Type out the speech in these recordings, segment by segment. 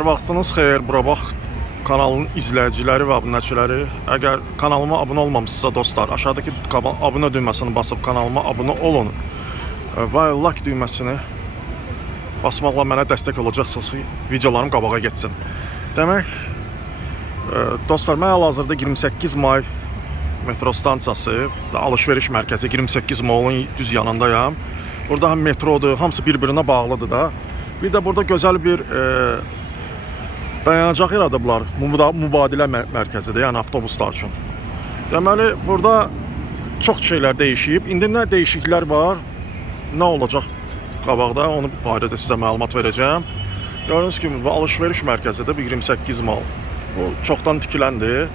Vaxtınız xeyir, bura bax kanalın izləyiciləri və abunəçiləri. Əgər kanalıma abunə olmamışsınızsa dostlar, aşağıdakı abunə düyməsini basıb kanalıma abunə olun və like düyməsini basmaqla mənə dəstək olacaqsınız ki, videolarım qabağa getsin. Demək, dostlar, mən hal-hazırda 28 may metro stansiyası, alış-veriş mərkəzi 28 mayın düz yanındayım. Burada həm metrodur, hamısı bir-birinə bağlıdır da. Bir də burada gözəl bir dayanacaq yaradıblar, mübadilə mərkəzidir, yəni avtobuslar üçün. Deməli, burada çox şeylər dəyişib. İndi nə dəyişikliklər var, nə olacaq qabaqda, onu barədə sizə məlumat verəcəm. Gördüyünüz kimi, bu alış-veriş mərkəzidir, bu 28 mal. Bu çoxdan tikiləndir.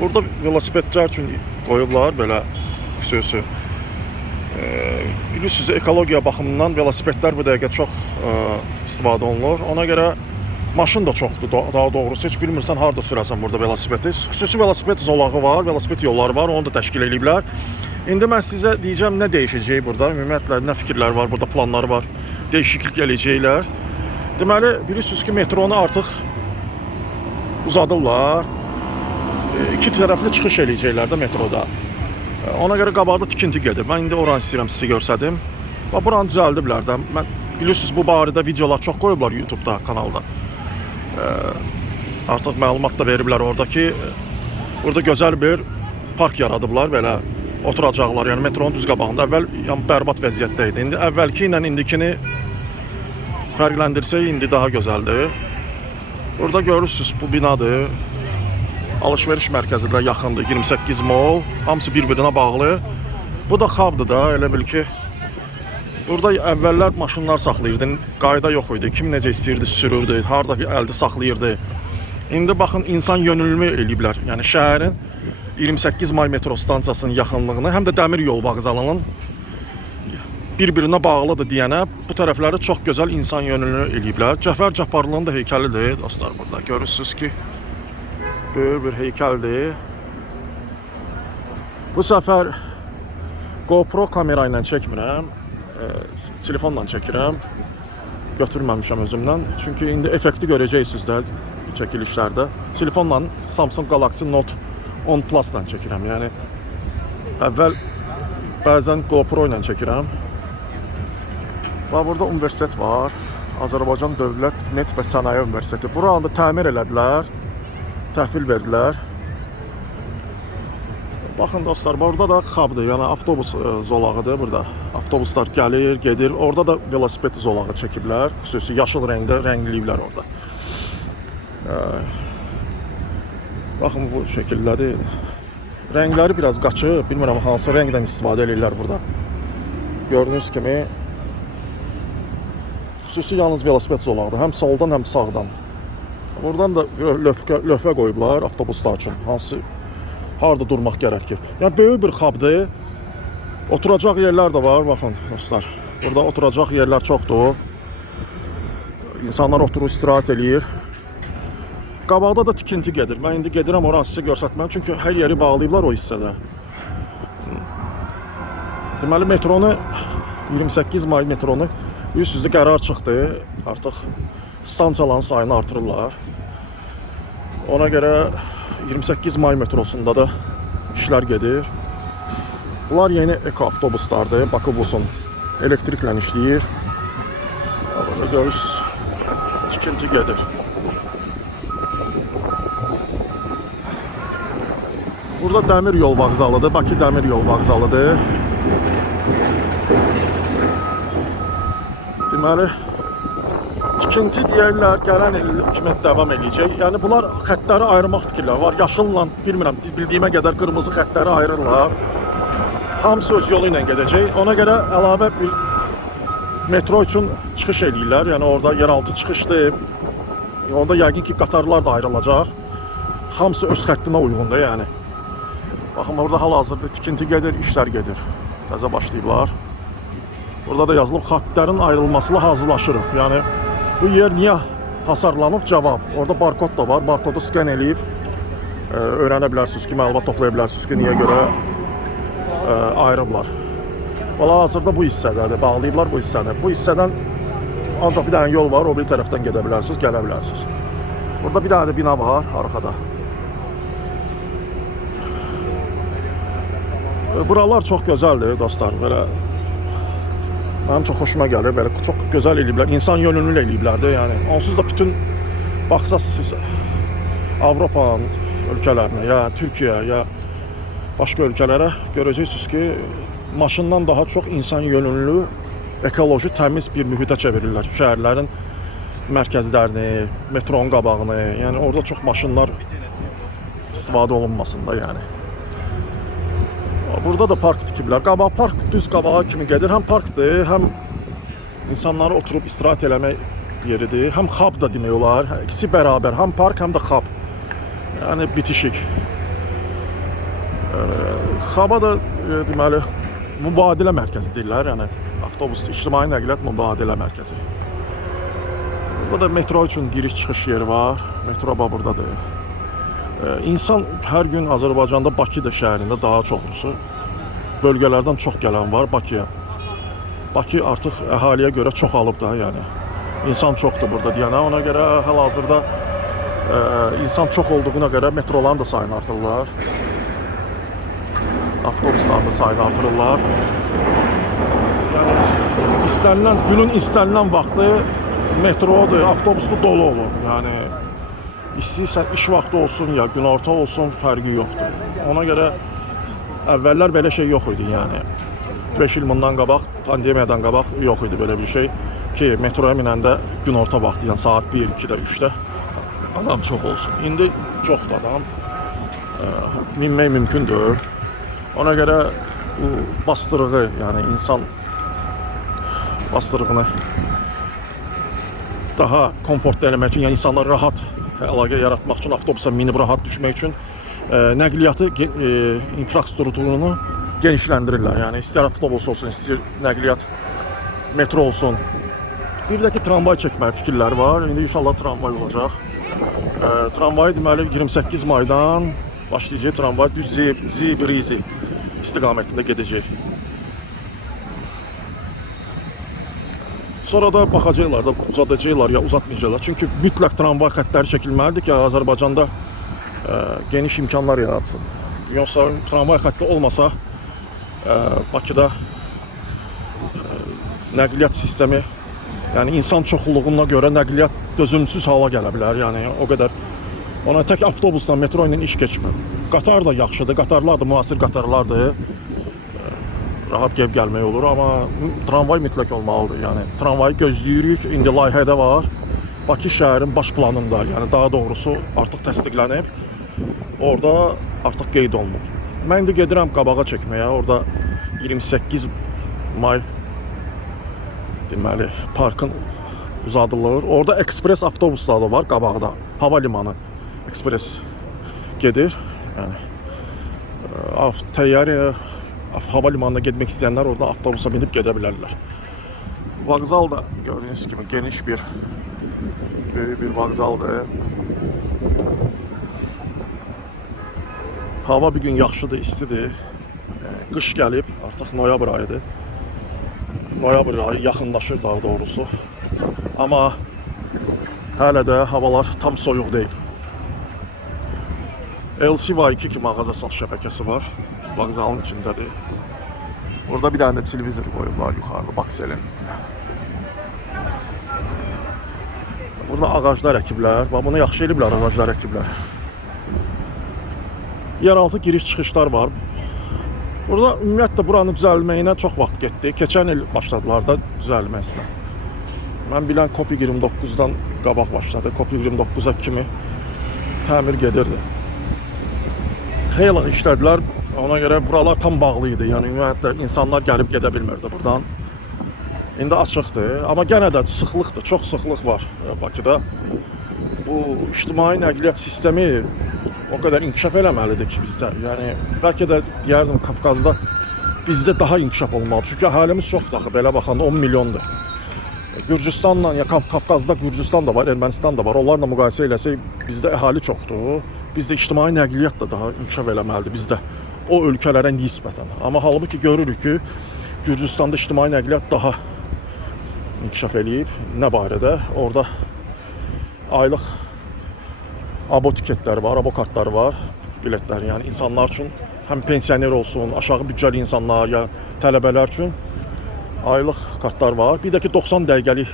Burada velosipedlər üçün qoyublar, belə xüsusi. Bilirsiniz, ekologiya baxımından velosipedlər bu dəqiqə çox istifadə olunur. Ona görə maşın da çoxdur, daha doğrusu. Heç bilmirsən harada sürəsən burada velosipedi. Xüsusi velosiped zolağı var, velosiped yolları var, onu da təşkil ediblər. İndi mən sizə deyəcəm nə dəyişəcək burada. Ümumiyyətlə, nə fikirlər var, burada planları var. Dəyişiklik eləyəcəklər. Deməli, bilirsiniz ki, metronu artıq uzadırlar. İki tərəfli çıxış eləyəcəklər də metroda. Ona görə qabaqda tikinti gedir. Mən indi oranı istəyirəm sizə görsədim. Və buranı düzəldiblər də. Bilirsiniz, bu barədə videolar çox qoyublar YouTube'da, kanalda. Artıq məlumat da veriblər orada ki, burada gözəl bir park yaradıblar, belə oturacaqlar, yəni metronun düz qabağında. Əvvəl yəni, bərbad vəziyyətdə idi. İndi əvvəlki ilə indikini fərqləndirsək, indi daha gözəldir. Burada görürsünüz, bu binadır. Alış-veriş mərkəzi də yaxındır, 28 mall. Hamısı bir-birinə bağlı. Bu da xabdır da, elə bil ki, burada əvvəllər maşınlar saxlayırdı, qayda yox idi. Kim necə istəyirdi, sürürdü, harada əldə saxlayırdı. İndi baxın, insan yönümlü eləyiblər. Yəni şəhərin 28 may metro stansiyasının yaxınlığını, həm də dəmir yol vağzalının bir-birinə bağlıdır deyənə, bu tərəfləri çox gözəl insan yönümlü eləyiblər. Cəfər Cabbarlının da heykəlidir, dostlar, burada. Görürsünüz ki, böyük bir heykəldir. Bu səfər GoPro kamera ilə çəkmirəm. Telefonla çəkirəm. Götürməmişəm özümdən. Çünki indi effekti görəcəksiniz də çəkilişlərdə. Telefonla Samsung Galaxy Note 10 Plus ilə çəkirəm. Yəni əvvəl bəzən GoPro ilə çəkirəm. Və burada universitet var. Azərbaycan Dövlət Net və Sənaye Universiteti. Buranı da təmir elədilər. Təhvil verdilər. Baxın dostlar, burada da xabdır, yəni avtobus zolağıdır burada. Avtobuslar gəlir, gedir. Orada da velosiped zolağı çəkiblər. Xüsusi yaşıl rəngdə rəngləyiblər orada. Baxın bu şəkilləri. Rəngləri biraz qaçıb, bilmirəm hansı rəngdən istifadə edirlər burada. Gördüyünüz kimi xüsusi yalnız velosiped zolağıdır. Həm soldan, həm sağdan. Buradan da lövhə qoyublar avtobuslar üçün. Hansı harada durmaq gərəkir. Yəni böyük bir xabdır. Oturacaq yerlər də var, baxın dostlar. Burada oturacaq yerlər çoxdur. İnsanlar oturur, istirahət eləyir. Qabaqda da tikinti gedir. Mən indi gedirəm oranı sizə göstərməm, çünki hər yeri bağlayıblar o hissədə. Deməli metronu 28 may metronu üst-üstə qərar çıxdı. Artıq stansiyaların sayını artırırlar. Ona görə 28 may metrosunda da işlər gedir. Bunlar yeni eko avtobuslardır. Bakıbusun elektriklə işləyir. Burada görürsünüz, tikinti gedir. Burada dəmir yol vağzalıdır. Bakı dəmir yol vağzalıdır. Deməli, tikinti deyərlər, gələn il kimi davam edəcək. Yəni bunlar xəttləri ayırmaq fikirləri var. Yaşılla, bilmirəm, bildiyimə qədər qırmızı xəttləri ayırırlar. Hamısı öz yolu ilə gedəcək. Ona görə əlavə bir metro üçün çıxış eləyirlər. Yəni orada yeraltı çıxışdır. Orada yəqin ki, qatarlar da ayrılacaq. Hamısı öz xəttinə uyğundur, yəni. Baxın, burada hal-hazırda tikinti gedir, işlər gedir. Təzə başlayıblar. Burada da yazılıb, xəttlərin ayrılmasıyla hazırlaşırıq. Yəni bu yer niyə hasarlanıb? Cavab. Orada barkod da var. Barkodu skan eləyib öyrənə bilərsiniz ki, məlumat toplaya bilərsiniz ki, niyə görə ayrıblar. Hal-hazırda bu hissədədir. Bağlayıblar bu hissəni. Bu hissədən ancaq bir dənə yol var. O bir tərəfdən gedə bilərsiniz, gələ bilərsiniz. Burada bir tane de bina var arkada. Buralar çox gözəldir dostlar. Belə mənim çox xoşuma gəlir. Belə çox gözəl eləyiblər. İnsan yönümlü eləyiblər də. Yəni onsuz da bütün baxsaz siz Avropa ölkələrinə ya Türkiyə ya başqa ölkələrə görəcəksiniz ki, maşından daha çox insan yönümlü, ekoloji, təmiz bir mühitə çevirirlər. Şəhərlərin mərkəzlərini, metronun qabağını, yəni orada çox maşınlar istifadə olunmasın da yəni. Burada da park tikiblər. Qabaq park düz qabağa kimi gedir. Həm parkdır, həm insanları oturub istirahət eləmək yeridir. Həm xab da demək olar. İkisi bərabər. Həm park, həm də xab. Yəni bitişik. Xaba da deməli mübadilə mərkəzi deyirlər. Yəni avtobus, ictimai nəqliyyat mübadilə mərkəzi. Burada da metro üçün giriş-çıxış yeri var. Metro buradadır. İnsan hər gün Azərbaycanda Bakı şəhərində daha çoxusu bölgələrdən çox gələn var Bakıya. Bakı artıq əhaliyə görə çoxalıb da, yəni. İnsan çoxdur burada deyənə. Ona görə hal-hazırda insan çox olduğuna görə metroların da sayını artırırlar. Avtobusların da sayını artırırlar. Yəni günün istənilən vaxtı metrodur, avtobuslu dolu olur. Yəni İstəyirsən iş vaxtı olsun ya günorta olsun fərqi yoxdur. Ona görə əvvəllər belə şey yox idi, yəni 5 il bundan qabaq, pandemiyadan qabaq yox idi belə bir şey ki, metroya minəndə günorta vaxtı, yəni saat 1, 2-də, 3-də adam çox olsun. İndi çoxdur adam, minmək mümkündür. Ona görə bu bastırığı, yəni insan bastırığını daha komfortlu eləmək üçün, yəni insanlar rahat əlaqə yaratmaq üçün, avtobusa minib rahat düşmək üçün nəqliyyatı infrastrukturunu genişləndirirlər. Yəni istər avtobus olsun, istər nəqliyyat metro olsun. Bir də ki, tramvay çəkmək fikirləri var. İndi inşallah tramvay olacaq. Tramvay deməli 28 maydan başlayacaq tramvay düz Zibrizi istiqamətində gedəcək. Sonra da baxacaqlar da uzadacaqlar ya uzatmayacaqlar. Çünki mütləq tramvay xəttləri çəkilməlidir ki, Azərbaycanda geniş imkanlar yaratsın. Yoxsa tramvay xətti olmasa Bakıda nəqliyyat sistemi, yəni insan çoxluğuna görə nəqliyyat dözümsüz hala gələ bilər. Yəni o qədər ona tək avtobusla, metro ilə iş keçmir. Qatar da yaxşıdır, qatarlar da müasir qatarlardır. Rahat gəlib gəlmək olur, amma tramvay mütləq olmalıdır. Yəni tramvayı gözləyirik. İndi layihədə var. Bakı şəhərin baş planında, yəni daha doğrusu artıq təsdiqlənib. Orada artıq qeyd olunur. Mən indi gedirəm qabağa çəkməyə. Orada 28 may deməli parkın uzadılır. Orada ekspres avtobuslar da var qabaqda. Hava limanı ekspres gedir. Yəni təyyarə hava limanına getmək istəyənlər orada avtobusa minib gedə bilərlər. Vağzal da gördüyünüz kimi geniş bir böyük bir vağzaldır. Hava bir gün yaxşıdır, istidir. Qış gəlib, artıq noyabr ayıdır. Noyabr ayı yaxınlaşır daha doğrusu. Amma hələ də havalar tam soyuq deyil. LCY2 ki mağaza sat şəbəkəsi var. Vağzalın içindədir. Orada bir dənə televizor qoyublar yuxarıda, Bakselin. Burada ağaclar əkiblər. Bunu yaxşı eliblər, ağaclar əkiblər. Yeraltı giriş-çıxışlar var. Burada ümumiyyətlə buranın düzəlməyinə çox vaxt getdi. Keçən il başladılar da düzəlməsinə. Mən bilən Kopi 29-dan qabaq başladı. Kopi 29-a kimi təmir gedirdi. Xeyli işlədilər. Ona görə buralar tam bağlı idi. Yəni ümumiyyətlə insanlar gəlib gedə bilmirdi buradan. İndi açıqdır, amma yenə də sıxlıqdır, çox sıxlıq var Bakıda. Bu ictimai nəqliyyat sistemi o qədər inkişaf eləməlidir ki bizdə. Yəni bəlkə də deyərdim Qafqazda bizdə daha inkişaf olmalı. Çünki əhalimiz çoxdur axı, belə baxanda 10 milyondur. Gürcüstanla, ya Qafqazda Gürcüstan da var, Ermənistan da var. Onlarla müqayisə eləsək bizdə əhali çoxdur. Bizdə ictimai nəqliyyat da daha inkişaf eləməlidir bizdə. O ölkələrə nisbətən. Amma halbuki görürük ki, Gürcüstanda ictimai nəqliyyat daha inkişaf eləyib. Nə barədə? Orada aylıq abo tiketləri var, abo kartları var, biletlər. Yəni insanlar üçün həm pensioner olsun, aşağı büdcəli insanlar ya tələbələr üçün aylıq kartlar var. Bir də ki 90 dəqiqəlik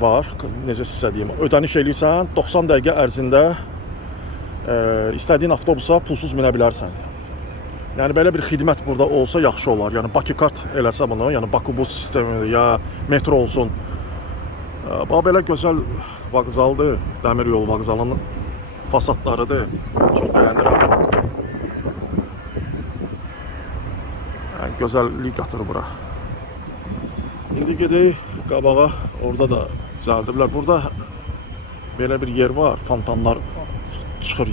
var. Necə sizə deyim, ödəniş eləyirsən, 90 dəqiqə ərzində istədiyin avtobusa pulsuz minə bilərsən. Yəni belə bir xidmət burada olsa yaxşı olar. Yəni Bakı kart eləsə bunu, yəni Bakubus sistemi ya metro olsun. Bax belə gözəl vağzaldır, dəmir yol vağzalının fasadlarıdır. Çox bəyənirəm. Yəni gözəllik qatır bura. İndi gedək qabağa, orada da düzəldiblər. Burada belə bir yer var, fontanlar çıxır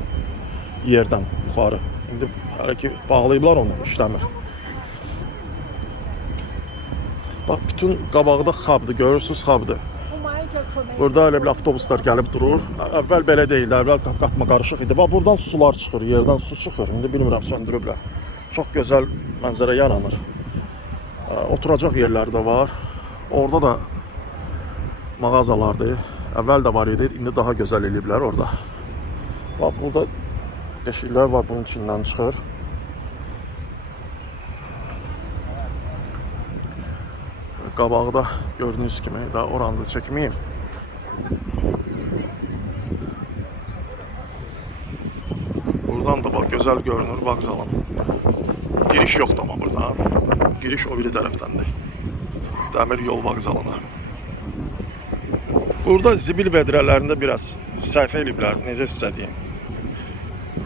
yerdən yuxarı. İndi hələ ki bağlayıblar onu, işləmir. Bax, bütün qabaqda xabdır, görürsünüz xabdır. Burada elə bir avtobuslar gəlib durur. Əvvəl belə deyildi, əvvəl qatma qarışıq idi. Bax, buradan sular çıxır, yerdən su çıxır. İndi bilmirəm, söndürüblər. Çox gözəl mənzərə yaranır. Oturacaq yerləri də var. Orada da mağazalardır. Əvvəl də var idi, indi daha gözəl eləyiblər orada. Bax, burada deşiklər var, bunun içindən çıxır. Qabaqda gördüyünüz kimi, daha oranı da çəkməyim. Buradan da bax, gözəl görünür vağzalın. Giriş yoxdur amma buradan. Giriş o biri tərəfdəndir. Dəmir yol vağzalına. Burada zibil vedrələrində biraz səhv eləyiblər, necə sizə deyim.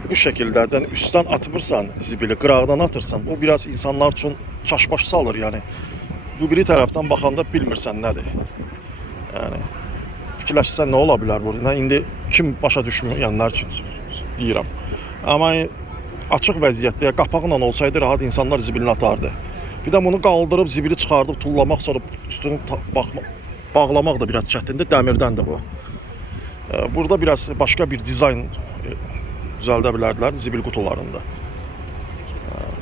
Bu şəkildə üstdən atmırsan zibili, qırağdan atırsan, o biraz insanlar üçün çaşbaş salır yəni. Bu biri tərəfdən baxanda bilmirsən nədir. Yəni fikirləşsən nə ola bilər burada? İndi kim başa düşməyənlər üçün deyirəm. Amma açıq vəziyyətdə qapaqla olsaydı rahat insanlar zibilini atardı. Bir də bunu qaldırıb zibili çıxardıb tullamaq, sonra üstünü bağlamaq da biraz çətindir, dəmirdəndir bu. Burada biraz başqa bir dizayn düzəldə bilərdilər zibil qutularında.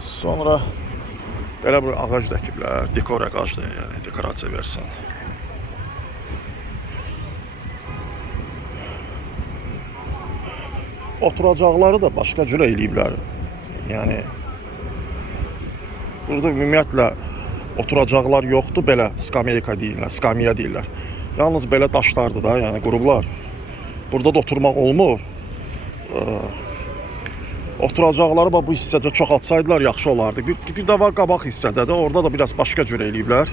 Sonra belə bir ağac dəkiblər, dekor ağacdır, yəni dekorasiya versin. Oturacaqları da başqa cür eləyiblər. Yəni burada ümumiyyətlə oturacaqlar yoxdur, belə skameyka deyirlər, skamiya deyirlər. Yalnız belə daşlardır da, yəni qurublar. Burada da oturmaq olmur. Oturacaqları bu hissədə çox atsaydılar yaxşı olardı. Bir də var qabaq hissədə də, orada da biraz başqa cür eləyiblər.